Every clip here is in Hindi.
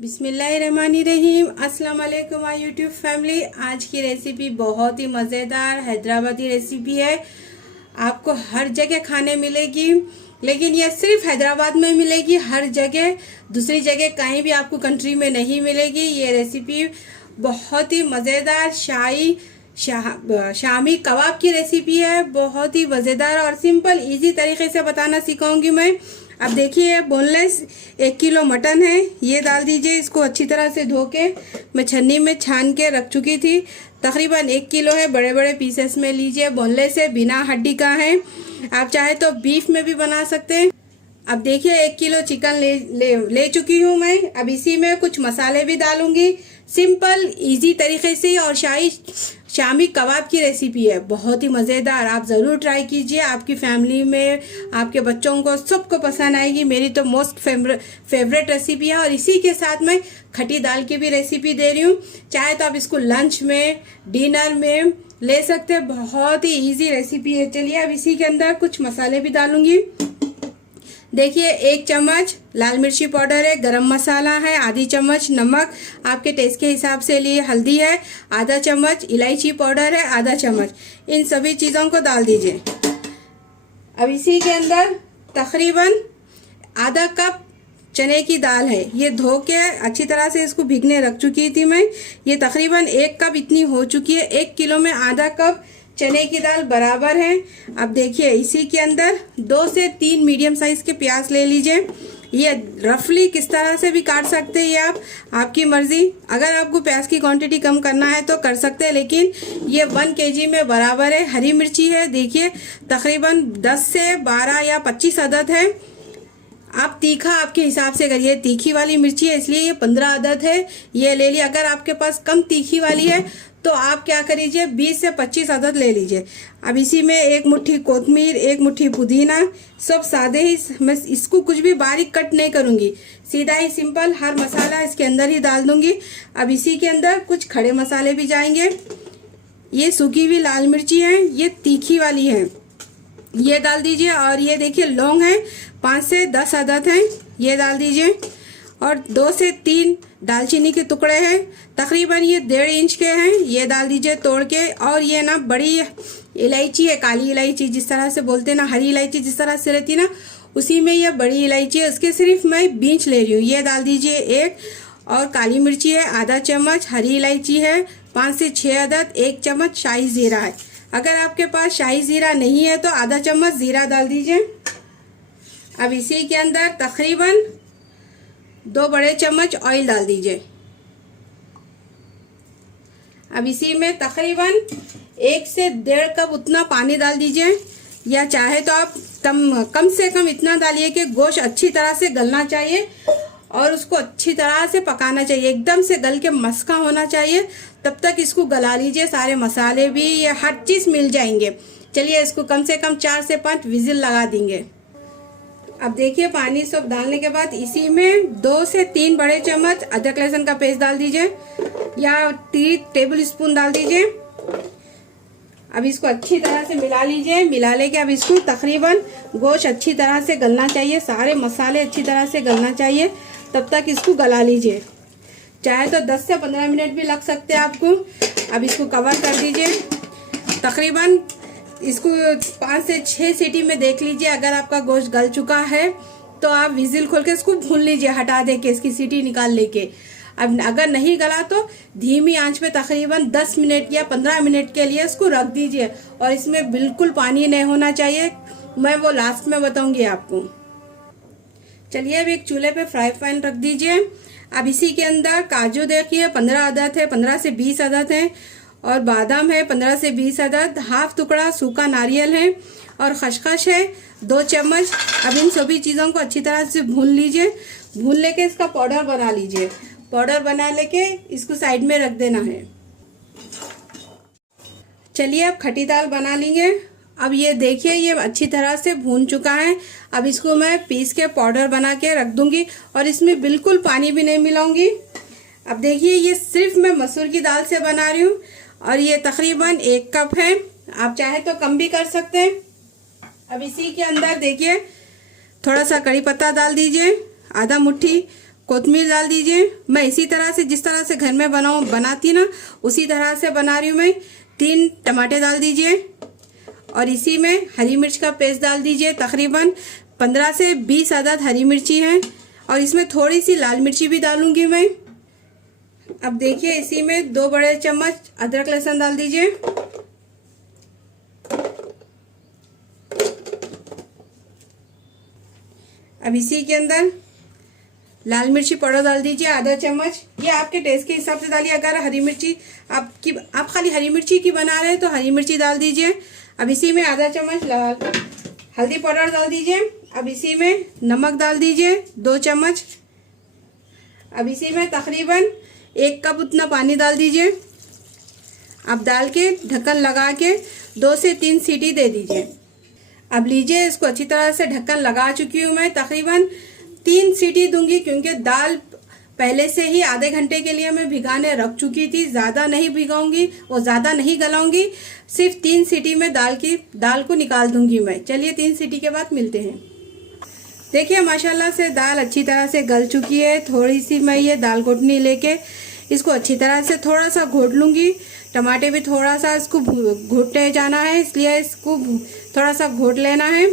बिस्मिल्लाहिर्रहमानिर्रहीम। अस्सलाम वालेकुम माय यूट्यूब फैमिली। आज की रेसिपी बहुत ही मज़ेदार हैदराबादी रेसिपी है। आपको हर जगह खाने मिलेगी, लेकिन यह सिर्फ हैदराबाद में मिलेगी, हर जगह दूसरी जगह कहीं भी आपको कंट्री में नहीं मिलेगी। ये रेसिपी बहुत ही मज़ेदार शामी कबाब की रेसिपी है। बहुत ही मज़ेदार और सिंपल इजी तरीके से बताना सिखाऊंगी मैं। अब देखिए, बोनलेस 1 किलो मटन है, ये डाल दीजिए। इसको अच्छी तरह से धो के मैं छन्नी में छान के रख चुकी थी। तकरीबन 1 किलो है, बड़े बड़े पीसेस में लीजिए। बोनलेस है, बिना हड्डी का है। आप चाहे तो बीफ में भी बना सकते हैं। अब देखिए, 1 किलो चिकन ले चुकी हूँ मैं। अब इसी में कुछ मसाले भी डालूंगी। सिंपल इजी तरीके से और शामी कबाब की रेसिपी है, बहुत ही मज़ेदार। आप ज़रूर ट्राई कीजिए, आपकी फैमिली में आपके बच्चों को सबको पसंद आएगी। मेरी तो मोस्ट फेवरेट रेसिपी है। और इसी के साथ मैं खट्टी दाल की भी रेसिपी दे रही हूँ। चाहे तो आप इसको लंच में, डिनर में ले सकते हैं। बहुत ही इजी रेसिपी है। चलिए, अब इसी के अंदर कुछ मसाले भी डालूंगी। देखिए, 1 चम्मच लाल मिर्ची पाउडर है, गरम मसाला है, आधी चम्मच नमक आपके टेस्ट के हिसाब से लिए, हल्दी है, आधा चम्मच इलायची पाउडर है, आधा चम्मच। इन सभी चीज़ों को डाल दीजिए। अब इसी के अंदर तकरीबन आधा कप चने की दाल है, ये धो के अच्छी तरह से इसको भिगने रख चुकी थी मैं। ये तकरीबन 1 कप इतनी हो चुकी है। 1 किलो में आधा कप चने की दाल बराबर है। अब देखिए, इसी के अंदर 2 से 3 मीडियम साइज के प्याज ले लीजिए। ये रफली किस तरह से भी काट सकते हैं आप, आपकी मर्जी। अगर आपको प्याज की क्वांटिटी कम करना है तो कर सकते हैं, लेकिन ये 1 केजी में बराबर है। हरी मिर्ची है, देखिए तकरीबन 10 से 12 या 25 अदद है। आप तीखा आपके हिसाब से करिए। तीखी वाली मिर्ची है इसलिए ये 15 अदद है, ये ले लिया। अगर आपके पास कम तीखी वाली है तो आप क्या करिए, 20 से 25 अदद ले लीजिए। अब इसी में 1 मुट्ठी कोतमीर, 1 मुट्ठी पुदीना, सब सादे ही। मैं इसको कुछ भी बारीक कट नहीं करूंगी, सीधा ही सिंपल हर मसाला इसके अंदर ही डाल दूंगी। अब इसी के अंदर कुछ खड़े मसाले भी जाएंगे। ये सूखी हुई लाल मिर्ची है, ये तीखी वाली है, ये डाल दीजिए। और ये देखिए, लौंग है, 5 से 10 अदद हैं, ये डाल दीजिए। और 2 से 3 दालचीनी के टुकड़े हैं, तकरीबन ये 1.5 इंच के हैं, ये डाल दीजिए तोड़ के। और ये ना बड़ी इलायची है, काली इलायची जिस तरह से बोलते हैं ना, हरी इलायची जिस तरह से रहती है ना, उसी में ये बड़ी इलायची है। उसके सिर्फ मैं बीज ले रही हूँ, ये डाल दीजिए 1। और काली मिर्ची है आधा चम्मच, हरी इलायची है 5 से 6 अदद, 1 चम्मच शाही जीरा है। अगर आपके पास शाही जीरा नहीं है तो आधा चम्मच जीरा डाल दीजिए। अब इसी के अंदर तकरीबन 2 बड़े चम्मच ऑयल डाल दीजिए। अब इसी में तकरीबन 1 से 1.5 कप उतना पानी डाल दीजिए, या चाहे तो आप कम से कम इतना डालिए कि गोश्त अच्छी तरह से गलना चाहिए और उसको अच्छी तरह से पकाना चाहिए। एकदम से गल के मस्का होना चाहिए, तब तक इसको गला लीजिए। सारे मसाले भी, ये हर चीज मिल जाएंगे। चलिए, इसको कम से कम 4 से 5 विजिल लगा देंगे। अब देखिए, पानी सब डालने के बाद इसी में 2 से 3 बड़े चम्मच अदरक लहसुन का पेस्ट डाल दीजिए, या 3 टेबल स्पून डाल दीजिए। अब इसको अच्छी तरह से मिला लीजिए। मिला लेके अब इसको तकरीबन गोश्त अच्छी तरह से गलना चाहिए, सारे मसाले अच्छी तरह से गलना चाहिए, तब तक इसको गला लीजिए। चाहे तो 10 से 15 मिनट भी लग सकते हैं आपको। अब इसको कवर कर दीजिए। तकरीबन इसको 5 से 6 सीटी में देख लीजिए। अगर आपका गोश्त गल चुका है तो आप विजिल खोल के इसको भून लीजिए, हटा दे के इसकी सीटी निकाल लेके। अब अगर नहीं गला तो धीमी आंच पे तकरीबन 10 मिनट या 15 मिनट के लिए इसको रख दीजिए। और इसमें बिल्कुल पानी नहीं होना चाहिए, मैं वो लास्ट में बताऊंगी आपको। चलिए, अब एक चूल्हे पे फ्राई पैन रख दीजिए। अब इसी के अंदर काजू देखिए 15 अदद है, 15 से 20 अदद है। और बादाम है 15 से 20 अदद, हाफ टुकड़ा सूखा नारियल है, और खसखस है 2 चम्मच। अब इन सभी चीज़ों को अच्छी तरह से भून लीजिए। भून लेके इसका पाउडर बना लीजिए। पाउडर बना लेके इसको साइड में रख देना है। चलिए, अब खट्टी दाल बना लेंगे। अब ये देखिए, ये अच्छी तरह से भून चुका है। अब इसको मैं पीस के पाउडर बना के रख दूंगी, और इसमें बिल्कुल पानी भी नहीं मिलाऊंगी। अब देखिए, ये सिर्फ मैं मसूर की दाल से बना रही हूँ, और ये तकरीबन 1 कप है। आप चाहे तो कम भी कर सकते हैं। अब इसी के अंदर देखिए, थोड़ा सा कड़ी पत्ता डाल दीजिए, आधा मुट्ठी कोतमीर डाल दीजिए। मैं इसी तरह से जिस तरह से घर में बनाती ना उसी तरह से बना रही हूँ मैं। 3 टमाटर डाल दीजिए और इसी में हरी मिर्च का पेस्ट डाल दीजिए। तकरीबन 15 से 20 अदद हरी मिर्ची हैं और इसमें थोड़ी सी लाल मिर्ची भी डालूंगी मैं। अब देखिए इसी में 2 बड़े चम्मच अदरक लहसुन डाल दीजिए। अब इसी के अंदर लाल मिर्ची पाउडर डाल दीजिए आधा चम्मच। ये आपके टेस्ट के हिसाब से डालिए। अगर हरी मिर्ची आप खाली हरी मिर्ची की बना रहे हैं तो हरी मिर्ची डाल दीजिए। अब इसी में आधा चम्मच हल्दी पाउडर डाल दीजिए। अब इसी में नमक डाल दीजिए 2 चम्मच। अब इसी में तकरीबन 1 कप उतना पानी डाल दीजिए। अब डाल के ढक्कन लगा के 2 से 3 सीटी दे दीजिए। अब लीजिए इसको अच्छी तरह से ढक्कन लगा चुकी हूँ मैं। तकरीबन 3 सीटी दूंगी क्योंकि दाल पहले से ही आधे घंटे के लिए मैं भिगाने रख चुकी थी। ज़्यादा नहीं भिगाऊंगी और ज़्यादा नहीं गलाऊंगी। सिर्फ 3 सीटी में दाल को निकाल दूंगी मैं। चलिए 3 सीटी के बाद मिलते हैं। देखिए माशाल्लाह से दाल अच्छी तरह से गल चुकी है। थोड़ी सी मैं ये दाल घोटनी लेके इसको अच्छी तरह से थोड़ा सा घोट लूंगी। टमाटर भी थोड़ा सा इसको घोटने जाना है, इसलिए इसको थोड़ा सा घोट लेना है।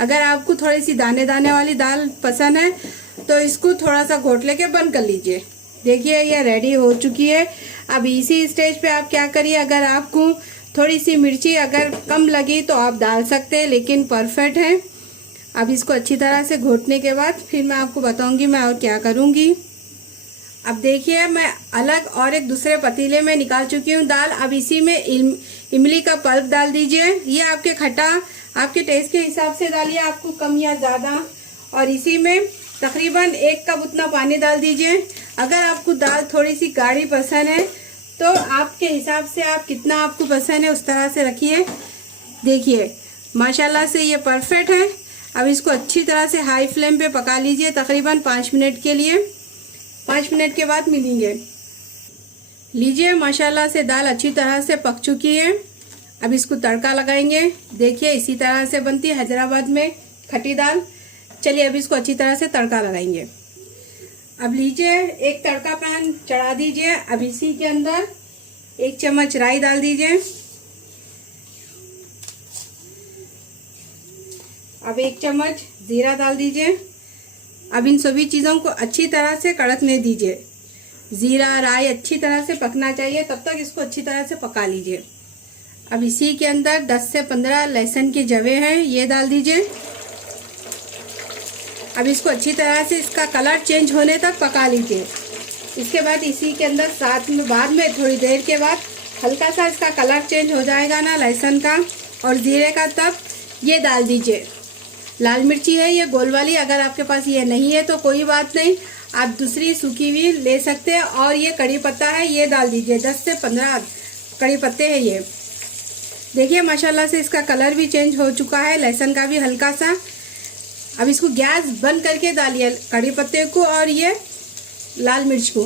अगर आपको थोड़ी सी दाने दाने वाली दाल पसंद है तो इसको थोड़ा सा घोट लेके बंद कर लीजिए। देखिए ये रेडी हो चुकी है। अब इसी स्टेज पे आप क्या करिए, अगर आपको थोड़ी सी मिर्ची अगर कम लगी तो आप डाल सकते हैं, लेकिन परफेक्ट है। अब इसको अच्छी तरह से घोटने के बाद फिर मैं आपको बताऊंगी मैं और क्या करूंगी। अब देखिए मैं अलग और एक दूसरे पतीले में निकाल चुकी हूँ दाल। अब इसी में इमली का पल्प डाल दीजिए। ये आपके खट्टा आपके टेस्ट के हिसाब से डालिए, आपको कम या ज़्यादा। और इसी में तकरीबन 1 कप उतना पानी डाल दीजिए। अगर आपको दाल थोड़ी सी गाढ़ी पसंद है तो आपके हिसाब से आप कितना आपको पसंद है उस तरह से रखिए। देखिए माशाल्लाह से ये परफेक्ट है। अब इसको अच्छी तरह से हाई फ्लेम पे पका लीजिए तकरीबन 5 मिनट के लिए। 5 मिनट के बाद मिलेंगे। लीजिए माशाल्लाह से दाल अच्छी तरह से पक चुकी है। अब इसको तड़का लगाएंगे। देखिए इसी तरह से बनती है हैदराबाद में खट्टी दाल। चलिए अब इसको अच्छी तरह से तड़का लगाएंगे। अब लीजिए एक तड़का पैन चढ़ा दीजिए। अब इसी के अंदर 1 चम्मच राई डाल दीजिए। अब 1 चम्मच जीरा डाल दीजिए। अब इन सभी चीज़ों को अच्छी तरह से कड़कने दीजिए। जीरा राई अच्छी तरह से पकना चाहिए, तब तक इसको अच्छी तरह से पका लीजिए। अब इसी के अंदर 10 से 15 लहसुन के जवे हैं, ये डाल दीजिए। अब इसको अच्छी तरह से इसका कलर चेंज होने तक पका लीजिए। इसके बाद इसी के अंदर बाद में थोड़ी देर के बाद हल्का सा इसका कलर चेंज हो जाएगा ना लहसुन का और जीरे का, तब ये डाल दीजिए। लाल मिर्ची है ये गोल वाली, अगर आपके पास ये नहीं है तो कोई बात नहीं, आप दूसरी सूखी भी ले सकते हैं। और ये कड़ी पत्ता है, ये डाल दीजिए। 10 से 15 कड़ी पत्ते हैं ये। देखिए माशाल्लाह से इसका कलर भी चेंज हो चुका है, लहसुन का भी हल्का सा। अब इसको गैस बंद करके डालिए कड़ी पत्ते को और ये लाल मिर्च को।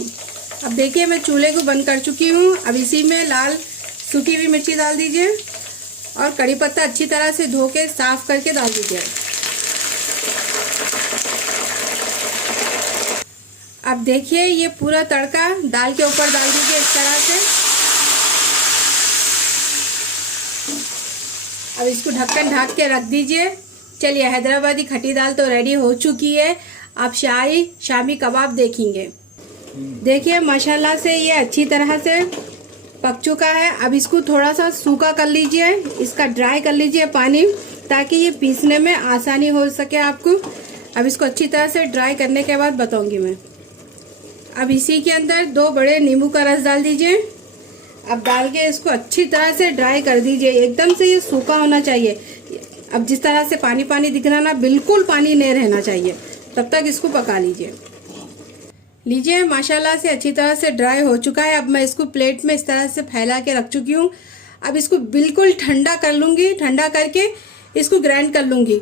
अब देखिए मैं चूल्हे को बंद कर चुकी हूँ। अब इसी में लाल सूखी हुई मिर्ची डाल दीजिए और कड़ी पत्ता अच्छी तरह से धो के साफ करके डाल दीजिए। अब देखिए ये पूरा तड़का दाल के ऊपर डाल दीजिए इस तरह से। अब इसको ढक्कन ढक के रख दीजिए। चलिए हैदराबादी खट्टी दाल तो रेडी हो चुकी है। आप शामी कबाब देखेंगे। देखिए माशाल्लाह से ये अच्छी तरह से पक चुका है। अब इसको थोड़ा सा सूखा कर लीजिए, इसका ड्राई कर लीजिए पानी, ताकि ये पीसने में आसानी हो सके आपको। अब इसको अच्छी तरह से ड्राई करने के बाद बताऊंगी मैं। अब इसी के अंदर 2 बड़े नींबू का रस डाल दीजिए। अब डाल के इसको अच्छी तरह से ड्राई कर दीजिए। एकदम से ये सूखा होना चाहिए। अब जिस तरह से पानी पानी दिख रहा ना, बिल्कुल पानी नहीं रहना चाहिए, तब तक इसको पका लीजिए। लीजिए माशाल्लाह से अच्छी तरह से ड्राई हो चुका है। अब मैं इसको प्लेट में इस तरह से फैला के रख चुकी हूँ। अब इसको बिल्कुल ठंडा कर लूँगी। ठंडा करके इसको ग्राइंड कर लूँगी।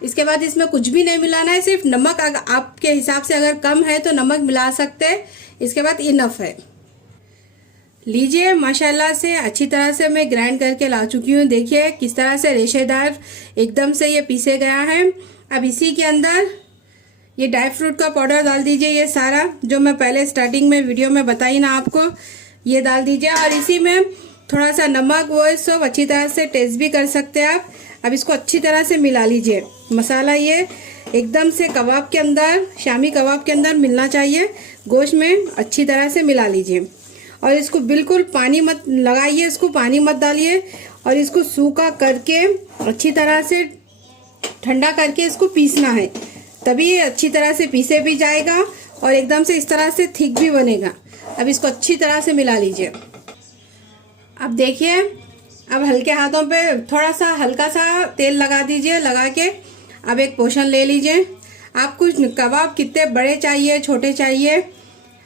इसके बाद इसमें कुछ भी नहीं मिलाना है, सिर्फ नमक अगर आपके हिसाब से अगर कम है तो नमक मिला सकते हैं। इसके बाद इनफ है। लीजिए माशाल्लाह से अच्छी तरह से मैं ग्राइंड करके ला चुकी हूँ। देखिए किस तरह से रेशेदार एकदम से ये पीसे गया है। अब इसी के अंदर ये ड्राई फ्रूट का पाउडर डाल दीजिए, ये सारा जो मैं पहले स्टार्टिंग में वीडियो में बताई ना आपको, ये डाल दीजिए। और इसी में थोड़ा सा नमक, वो सब अच्छी तरह से टेस्ट भी कर सकते हैं आप। अब इसको अच्छी तरह से मिला लीजिए। मसाला ये एकदम से कबाब के अंदर, शामी कबाब के अंदर मिलना चाहिए, गोश्त में अच्छी तरह से मिला लीजिए। और इसको बिल्कुल पानी मत लगाइए, इसको पानी मत डालिए, और इसको सूखा करके अच्छी तरह से ठंडा करके इसको पीसना है, तभी ये अच्छी तरह से पीसे भी जाएगा और एकदम से इस तरह से थिक भी बनेगा। अब इसको अच्छी तरह से मिला लीजिए। अब देखिए, अब हल्के हाथों पे थोड़ा सा हल्का सा तेल लगा दीजिए। लगा के अब एक पोर्शन ले लीजिए। आपको कबाब कितने बड़े चाहिए, छोटे चाहिए,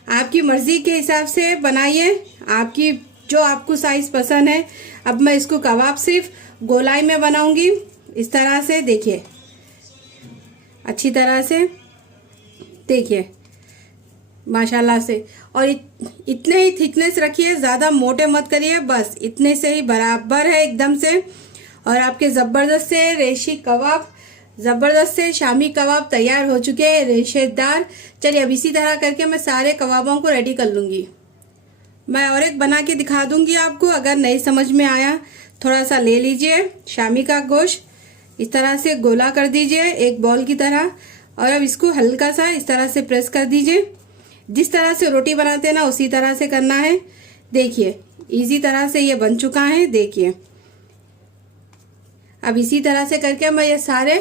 आपकी मर्जी के हिसाब से बनाइए, आपकी जो आपको साइज पसंद है। अब मैं इसको कबाब सिर्फ गोलाई में बनाऊंगी, इस तरह से। देखिए अच्छी तरह से, देखिए माशाल्लाह से। और इतने ही थिकनेस रखिए, ज़्यादा मोटे मत करिए, बस इतने से ही बराबर है एकदम से। और आपके ज़बरदस्त से रेशी कबाब, ज़बरदस्त से शामी कबाब तैयार हो चुके हैं, रेशेदार। चलिए अब इसी तरह करके मैं सारे कबाबों को रेडी कर लूँगी। मैं और एक बना के दिखा दूँगी आपको, अगर नहीं समझ में आया थोड़ा सा ले लीजिए शामी का गोश्त, इस तरह से गोला कर दीजिए एक बॉल की तरह। और अब इसको हल्का सा इस तरह से प्रेस कर दीजिए। जिस तरह से रोटी बनाते हैं ना, उसी तरह से करना है। देखिए इसी तरह से ये बन चुका है। देखिए अब इसी तरह से करके मैं ये सारे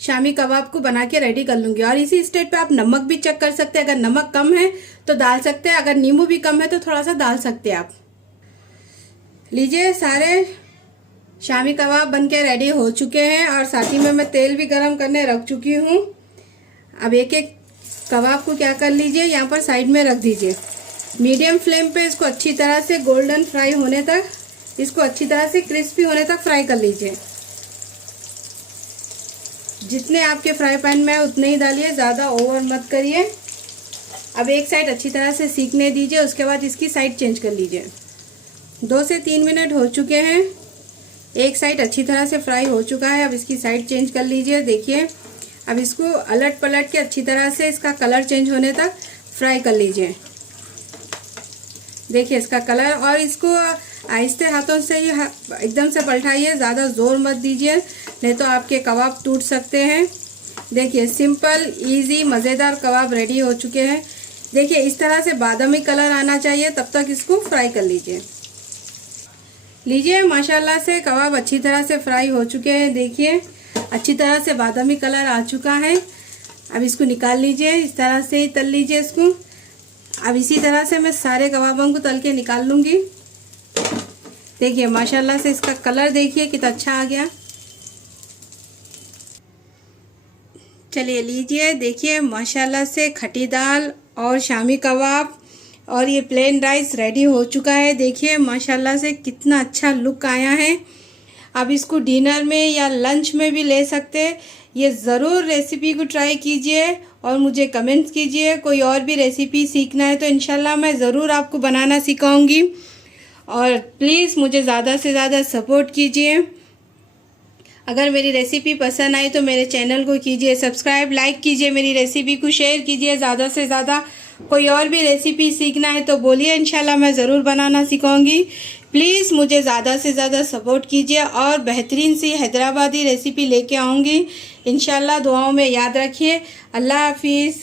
शामी कबाब को बना के रेडी कर लूँगी। और इसी स्टेज पे आप नमक भी चेक कर सकते हैं, अगर नमक कम है तो डाल सकते हैं, अगर नींबू भी कम है तो थोड़ा सा डाल सकते हैं आप। लीजिए सारे शामी कबाब बन के रेडी हो चुके हैं, और साथ ही में मैं तेल भी गरम करने रख चुकी हूँ। अब एक एक कबाब को क्या कर लीजिए, यहाँ पर साइड में रख दीजिए। मीडियम फ्लेम पे इसको अच्छी तरह से गोल्डन फ्राई होने तक, इसको अच्छी तरह से क्रिस्पी होने तक फ्राई कर लीजिए। जितने आपके फ्राई पैन में है उतने ही डालिए, ज़्यादा ओवर मत करिए। अब एक साइड अच्छी तरह से सीखने दीजिए, उसके बाद इसकी साइड चेंज कर लीजिए। 2 से 3 मिनट हो चुके हैं, एक साइड अच्छी तरह से फ्राई हो चुका है। अब इसकी साइड चेंज कर लीजिए। देखिए अब इसको अलट पलट के अच्छी तरह से इसका कलर चेंज होने तक फ्राई कर लीजिए। देखिए इसका कलर, और इसको आहिस्ते हाथों से ही एकदम से पलटाइए, ज़्यादा ज़ोर मत दीजिए, नहीं तो आपके कबाब टूट सकते हैं। देखिए सिंपल इजी मज़ेदार कबाब रेडी हो चुके हैं। देखिए इस तरह से बादामी कलर आना चाहिए, तब तक इसको फ्राई कर लीजिए। लीजिए माशाल्लाह से कबाब अच्छी तरह से फ्राई हो चुके हैं। देखिए अच्छी तरह से बादामी कलर आ चुका है। अब इसको निकाल लीजिए, इस तरह से ही तल लीजिए इसको। अब इसी तरह से मैं सारे कबाबों को तल के निकाल लूँगी। देखिए माशाल्लाह से इसका कलर देखिए कितना अच्छा आ गया। चलिए लीजिए, देखिए माशाल्लाह से खट्टी दाल और शामी कबाब और ये प्लेन राइस रेडी हो चुका है। देखिए माशाल्लाह से कितना अच्छा लुक आया है। आप इसको डिनर में या लंच में भी ले सकते हैं। ये ज़रूर रेसिपी को ट्राई कीजिए और मुझे कमेंट्स कीजिए। कोई और भी रेसिपी सीखना है तो इंशाल्लाह मैं ज़रूर आपको बनाना सिखाऊंगी। और प्लीज़ मुझे ज़्यादा से ज़्यादा सपोर्ट कीजिए। अगर मेरी रेसिपी पसंद आई तो मेरे चैनल को कीजिए सब्सक्राइब, लाइक कीजिए, मेरी रेसिपी को शेयर कीजिए ज़्यादा से ज़्यादा। कोई और भी रेसिपी सीखना है तो बोलिए, इंशाल्लाह मैं ज़रूर बनाना सिखाऊंगी। प्लीज़ मुझे ज़्यादा से ज़्यादा सपोर्ट कीजिए और बेहतरीन सी हैदराबादी रेसिपी लेके आऊँगी इंशाल्लाह। दुआओं में याद रखिए। अल्लाह हाफिज़।